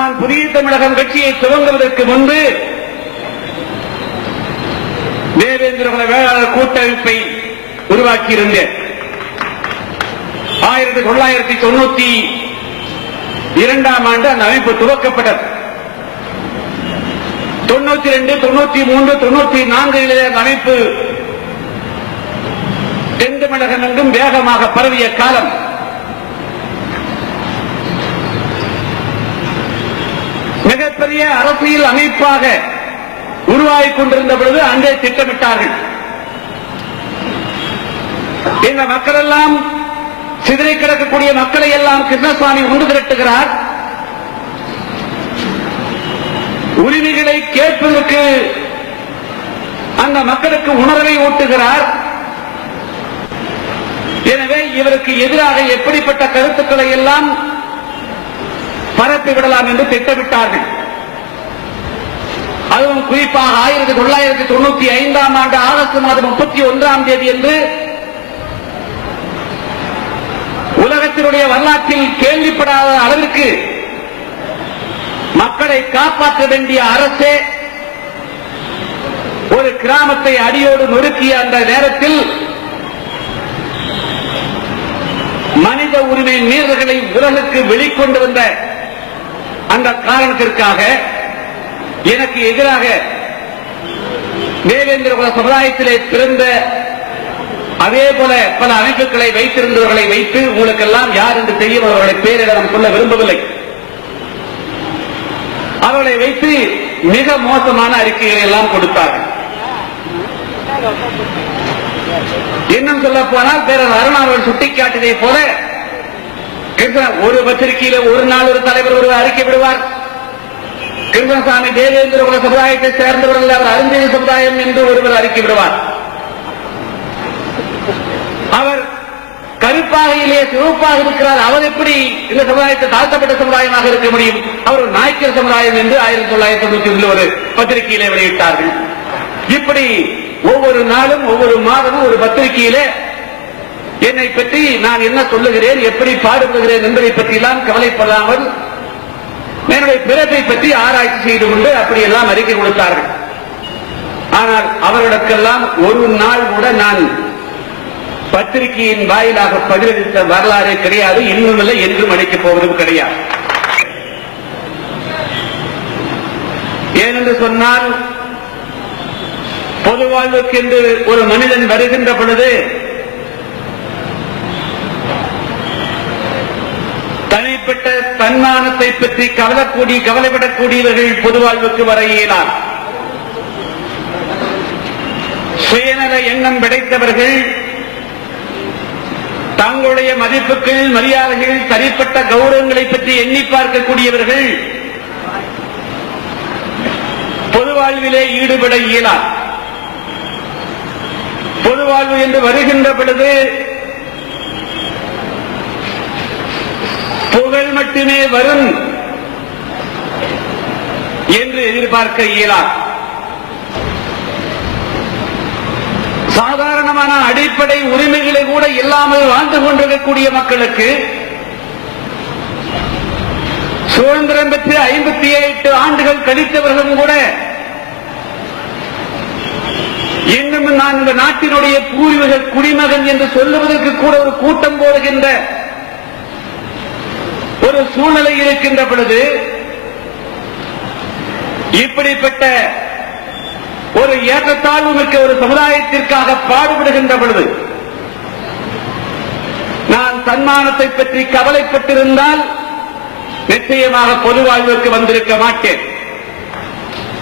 நான் புதிய தமிழகம் கட்சியை துவங்குவதற்கு முன்பு தேவேந்திரகுல வேளாளர் கூட்டமைப்பை உருவாக்கியிருந்தேன். ஆயிரத்தி தொள்ளாயிரத்தி தொண்ணூத்தி இரண்டாம் ஆண்டு அந்த அமைப்பு துவக்கப்பட்டது. தொண்ணூத்தி ரெண்டு தொண்ணூத்தி மூன்று தொண்ணூத்தி நான்கிலே அந்த அமைப்பு தென் தமிழகம் எங்கும் வேகமாக பரவிய காலம். மிகப்பெரிய அரசியல் அமைப்பாக உருவாகிக் கொண்டிருந்த பொழுது அங்கே திட்டமிட்டார்கள். இந்த மக்கள் எல்லாம் சிதறி கிடக்கக்கூடிய மக்களை எல்லாம் கிருஷ்ணசுவாமி உண்டு திரட்டுகிறார். உரிமைகளை கேட்பதற்கு அந்த மக்களுக்கு உணர்வை ஊட்டுகிறார். எனவே இவருக்கு எதிராக எப்படிப்பட்ட கருத்துக்களை எல்லாம் பரப்பி விடலாம் என்று திட்டமிட்டார்கள். அதுவும் குறிப்பாக ஆயிரத்தி தொள்ளாயிரத்தி தொண்ணூத்தி ஐந்தாம் ஆண்டு ஆகஸ்ட் மாதம் முப்பத்தி ஒன்றாம் தேதி என்று உலகத்தினுடைய வரலாற்றில் கேள்விப்படாத அளவிற்கு மக்களை காப்பாற்ற வேண்டிய அரசே ஒரு கிராமத்தை அடியோடு நொறுக்கிய அந்த நேரத்தில் மனித உரிமை மீறல்களை உலகுக்கு வெளிக்கொண்டு வந்த அந்த காரணத்திற்காக எனக்கு எதிராக தேவேந்திர குல சமுதாயத்திலே பிறந்த அதே போல பல அமைப்புகளை வைத்திருந்தவர்களை வைத்து உங்களுக்கு எல்லாம் யார் என்று தெரியும் அவர்களை பேரிட நான் சொல்ல விரும்பவில்லை. அவர்களை வைத்து மிக மோசமான அறிக்கைகளை எல்லாம் கொடுத்தார்கள். இன்னும் சொல்ல போனால் பேரர் அருண் சுட்டிக்காட்டியதை போல ஒரு பத்திரிகையில ஒரு நாள் ஒரு தலைவர் ஒரு அறிக்கை விடுவார். கிருஷ்ணசாமி தேவேந்திர குல சமுதாயத்தை சேர்ந்தவர்கள் அவர் அருந்ததி சமுதாயம் என்று ஒருவர் அறிக்கை விடுவார். அவர் கருப்பாக இல்லையே சிவப்பாக இருக்கிறார். அவர் எப்படி இந்த சமுதாயத்தை தாழ்த்தப்பட்ட சமுதாயமாக இருக்க முடியும்? அவர் நாய்க்கர் சமுதாயம் என்று ஆயிரத்தி தொள்ளாயிரத்தி தொண்ணூத்தி ஒரு பத்திரிகையிலே வெளியிட்டார்கள். இப்படி ஒவ்வொரு நாளும் ஒவ்வொரு மாதமும் ஒரு பத்திரிகையிலே என்னை பற்றி நான் என்ன சொல்லுகிறேன் எப்படி பாடுபடுகிறேன் என்பதை பற்றியெல்லாம் கவலைப்படாமல் என்னுடைய பிறப்பை பற்றி ஆராய்ச்சி செய்து கொண்டு அப்படியெல்லாம் அறிக்கை கொடுத்தார்கள். ஆனால் அவர்களுக்கெல்லாம் ஒரு நாள் கூட நான் பத்திரிகையின் வாயிலாக பதிலளித்த வரலாறு கிடையாது இன்னும் இல்லை என்றும் அழைக்கப் போவதும் கிடையாது. ஏனென்று சொன்னால் பொது வாழ்வுக்கு என்று ஒரு மனிதன் வருகின்ற பொழுது தனிப்பட்ட தன்மானத்தை பற்றி கவலைக்கூடி கவலைப்படக்கூடியவர்கள் பொதுவாழ்வுக்கு வர இயலார் சுயநல எண்ணம் படைத்தவர்கள் தங்களுடைய மதிப்புகள் மரியாதைகள் தனிப்பட்ட கௌரவங்களை பற்றி எண்ணி பார்க்கக்கூடியவர்கள் பொது வாழ்விலே ஈடுபட இயலார். பொது வாழ்வு என்று வருகின்ற பொழுது புகழ் மட்டுமே வரும் என்று எதிர்பார்க்க இயலார் சாதாரணமான அடிப்படை உரிமைகளை கூட இல்லாமல் வாழ்ந்து கொண்டிருக்கக்கூடிய மக்களுக்கு சுதந்திரம் பெற்று ஐம்பத்தி எட்டு ஆண்டுகள் கழித்தவர்களும் கூட இன்னும் நான் இந்த நாட்டினுடைய பூர்வீக குடிமகன் என்று சொல்லுவதற்கு கூட ஒரு கூட்டம் போடுகின்ற ஒரு சூழ்நிலை இருக்கின்ற பொழுது இப்படிப்பட்ட ஒரு ஏற்றத்தாழ்வு மிக்க ஒரு சமுதாயத்திற்காக பாடுபடுகின்ற பொழுது நான் தன்மானத்தை பற்றி கவலைப்பட்டிருந்தால் நிச்சயமாக பொது வாழ்வுக்கு வந்திருக்க மாட்டேன்.